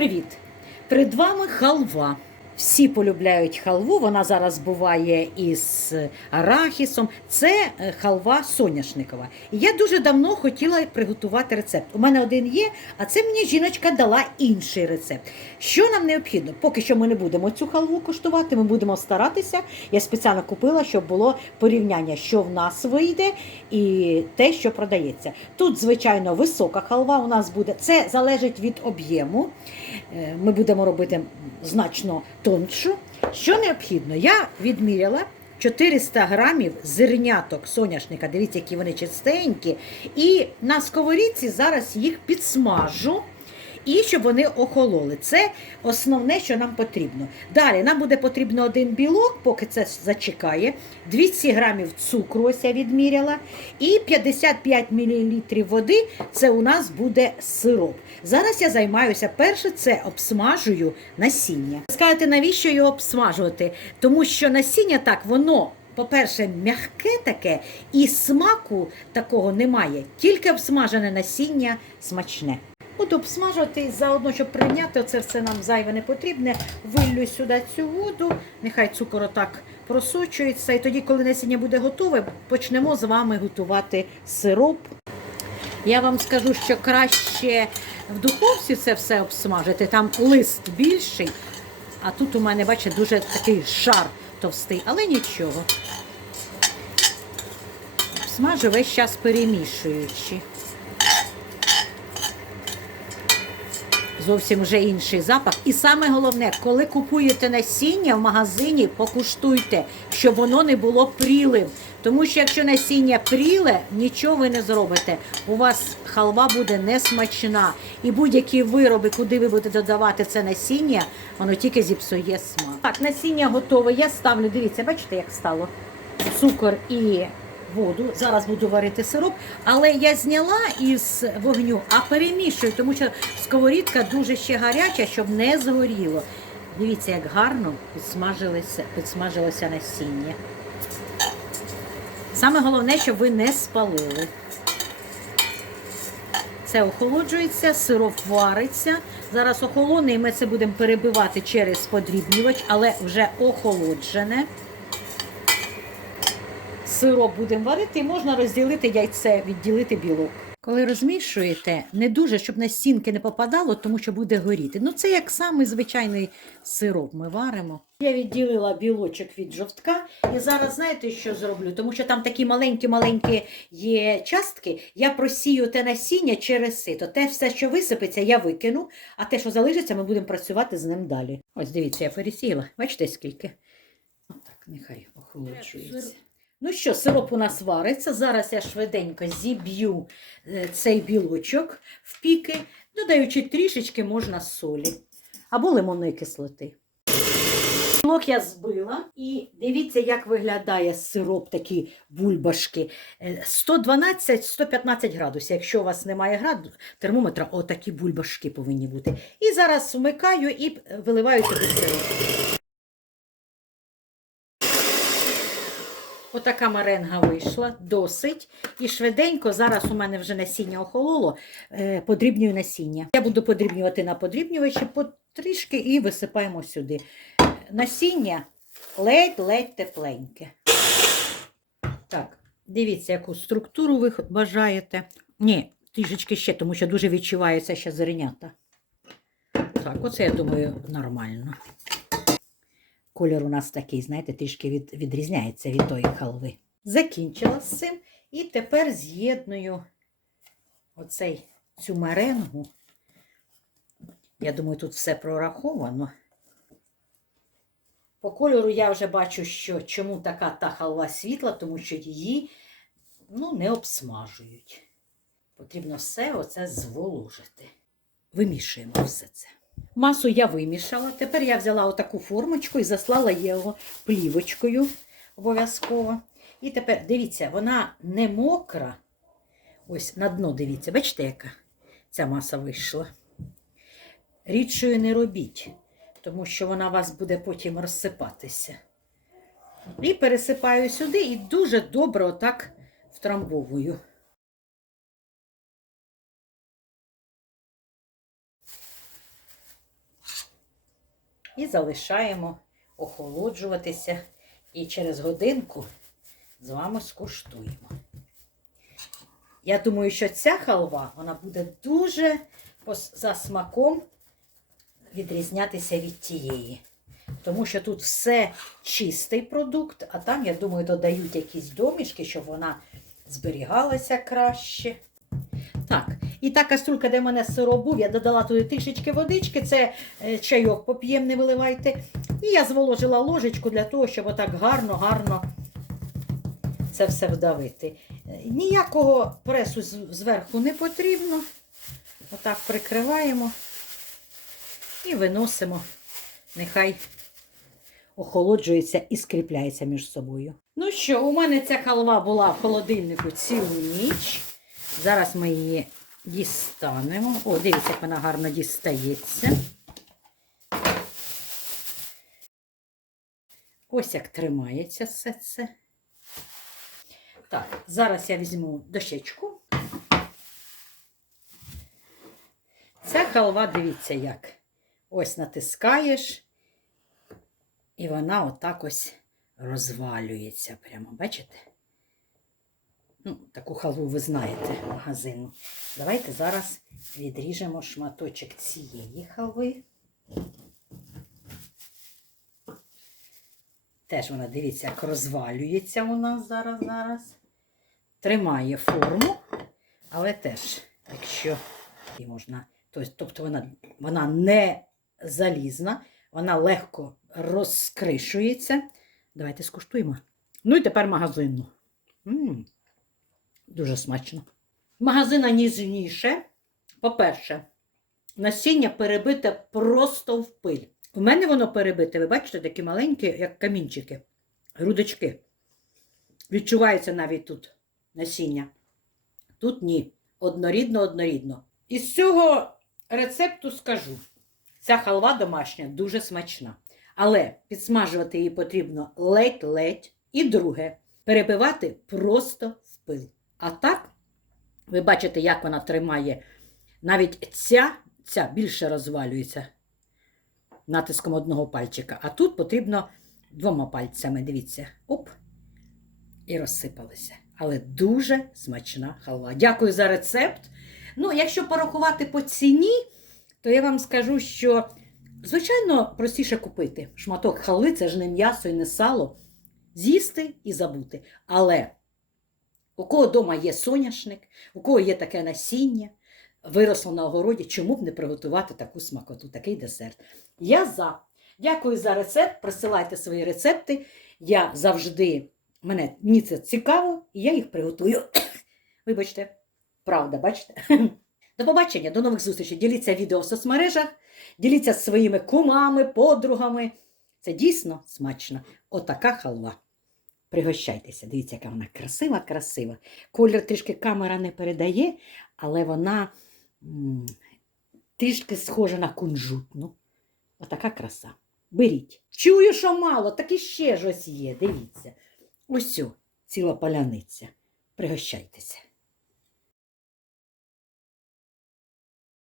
привіт! Перед вами халва. Всі полюбляють халву. Вона зараз буває із арахісом. Це е, халва соняшникова. І я дуже давно хотіла приготувати рецепт. У мене один є, а це мені жіночка дала інший рецепт. Що нам необхідно? Поки що ми не будемо цю халву коштувати, ми будемо старатися. Я спеціально купила, щоб було порівняння, що в нас вийде, і те, що продається. Тут, звичайно, висока халва у нас буде. Це залежить від об'єму. Е, Ми будемо робити значно тоншу. Що необхідно? Я відміряла 400 грамів зерняток соняшника. Дивіться, які вони чистенькі. І на сковорідці зараз їх підсмажу. І щоб вони охололи. Це основне, що нам потрібно. Далі нам буде потрібно один білок, поки це зачекає, 200 грамів цукру, ось я відміряла, і 55 мл води це у нас буде сироп. Зараз я займаюся перше, це обсмажую насіння. Скажете, навіщо його обсмажувати? Тому що насіння так, воно. По-перше, м'яке таке, і смаку такого немає. Тільки обсмажене насіння смачне. Буду обсмажувати заодно, щоб прийняти оце все нам зайве не потрібне. Виллю сюди цю воду, нехай цукор отак просочується. І тоді, коли насіння буде готове, почнемо з вами готувати сироп. Я вам скажу, що краще в духовці це все обсмажити. Там лист більший, а тут у мене, бачите, дуже такий шар товстий, але нічого. Смажу весь час перемішуючи. Зовсім вже інший запах. І саме головне, коли купуєте насіння в магазині, покуштуйте, щоб воно не було прілим. Тому що якщо насіння пріле, нічого ви не зробите. У вас халва буде несмачна. І будь-які вироби, куди ви будете додавати це насіння, воно тільки зіпсує смак. Так, насіння готове. Я ставлю, дивіться, бачите, як стало? Цукор і воду. Зараз буду варити сироп, але я зняла із вогню, а перемішую, тому що сковорідка дуже ще гаряча, щоб не згоріло. Дивіться, як гарно підсмажилося, підсмажилося насіння. Саме головне, щоб ви не спалили. Це охолоджується, сироп вариться. Зараз охолоне, ми це будемо перебивати через подрібнювач, але вже охолоджене. Сироп будемо варити і можна розділити яйце, відділити білок. Коли розмішуєте, не дуже, щоб на стінки не попадало, тому що буде горіти. Ну це як самий звичайний сироп ми варимо. Я відділила білочок від жовтка. І зараз знаєте, що зроблю? Тому що там такі маленькі-маленькі є частки. Я просію те насіння через сито. Те все, що висипеться, я викину, а те, що залишиться, ми будемо працювати з ним далі. Ось дивіться, я пересіяла. Бачите, скільки? Отак, нехай охолоджується. Ну що, сироп у нас вариться. Зараз я швиденько зіб'ю е, цей білочок в піки, додаючи трішечки можна солі або лимонної кислоти. Білок я збила і дивіться, як виглядає сироп, такі бульбашки. Е, 112-115 градусів. Якщо у вас немає граду, термометра, отакі бульбашки повинні бути. І зараз вмикаю і виливаю туди сироп. Отака маренга вийшла, досить. І швиденько, зараз у мене вже насіння охололо, е, подрібнюю насіння. Я буду подрібнювати на подрібнювачі потрішки і висипаємо сюди. Насіння ледь-ледь тепленьке. Так, дивіться, яку структуру ви бажаєте. Ні, трішечки ще, тому що дуже відчувається ще зернята. Так, оце, я думаю, нормально. Колір у нас такий, знаєте, трішки від, відрізняється від тої халви. Закінчила з цим. І тепер з'єдную оцей, цю меренгу. Я думаю, тут все прораховано. По кольору я вже бачу, що чому така та халва світла, тому що її ну, не обсмажують. Потрібно все оце зволожити. Вимішуємо все це. Масу я вимішала. Тепер я взяла отаку формочку і заслала його плівочкою обов'язково. І тепер, дивіться, вона не мокра. Ось на дно дивіться, бачите, яка ця маса вийшла. Рідшою не робіть, тому що вона у вас буде потім розсипатися. І пересипаю сюди і дуже добре отак втрамбовую. І залишаємо охолоджуватися. І через годинку з вами скуштуємо. Я думаю, що ця халва вона буде дуже за смаком відрізнятися від тієї. Тому що тут все чистий продукт, а там, я думаю, додають якісь домішки, щоб вона зберігалася краще. Так, і та каструлька, де в мене сироп був, я додала туди трішечки водички, це е, чайок поп'єм, не виливайте. І я зволожила ложечку для того, щоб отак гарно-гарно це все вдавити. Е, Ніякого пресу зверху не потрібно. Отак прикриваємо і виносимо. Нехай охолоджується і скріпляється між собою. Ну що, у мене ця халва була в холодильнику цілу ніч. Зараз ми її дістанемо. О, дивіться, як вона гарно дістається. Ось як тримається все це. Так, зараз я візьму дощечку. Ця халва, дивіться, як. Ось натискаєш, і вона отак ось розвалюється. Прямо, бачите? Ну, таку халву ви знаєте магазину. Давайте зараз відріжемо шматочок цієї халви. Теж вона, дивіться, як розвалюється у нас зараз зараз. Тримає форму, але теж, якщо її можна, тобто, тобто вона, вона не залізна, вона легко розкришується. Давайте скуштуємо. Ну і тепер магазинну. Дуже смачно. Магазина ніжніше. По-перше, насіння перебите просто в пиль. У мене воно перебите, ви бачите, такі маленькі, як камінчики, грудочки. Відчувається навіть тут насіння. Тут ні. Однорідно, однорідно. Із цього рецепту скажу: ця халва домашня дуже смачна. Але підсмажувати її потрібно ледь-ледь. І друге, перебивати просто в пил. А так, ви бачите, як вона тримає. Навіть ця, ця більше розвалюється натиском одного пальчика. А тут потрібно двома пальцями. Дивіться, оп, і розсипалися. Але дуже смачна халва. Дякую за рецепт. Ну, якщо порахувати по ціні, то я вам скажу, що, звичайно, простіше купити. Шматок халви це ж не м'ясо і не сало. З'їсти і забути. Але у кого вдома є соняшник, у кого є таке насіння, виросло на огороді, чому б не приготувати таку смакоту, такий десерт. Я за. Дякую за рецепт. Присилайте свої рецепти. Я завжди, мене, мені це цікаво, і я їх приготую. Вибачте, правда, бачите? До побачення, до нових зустрічей. Діліться відео в соцмережах, діліться своїми кумами, подругами. Це дійсно смачно. Отака халва. Пригощайтеся. Дивіться, яка вона красива, красива. Колір трішки камера не передає, але вона м, трішки схожа на кунжутну. Отака краса. Беріть. Чую, що мало, так і ще ж ось є. Дивіться. Ось ціла паляниця. Пригощайтеся.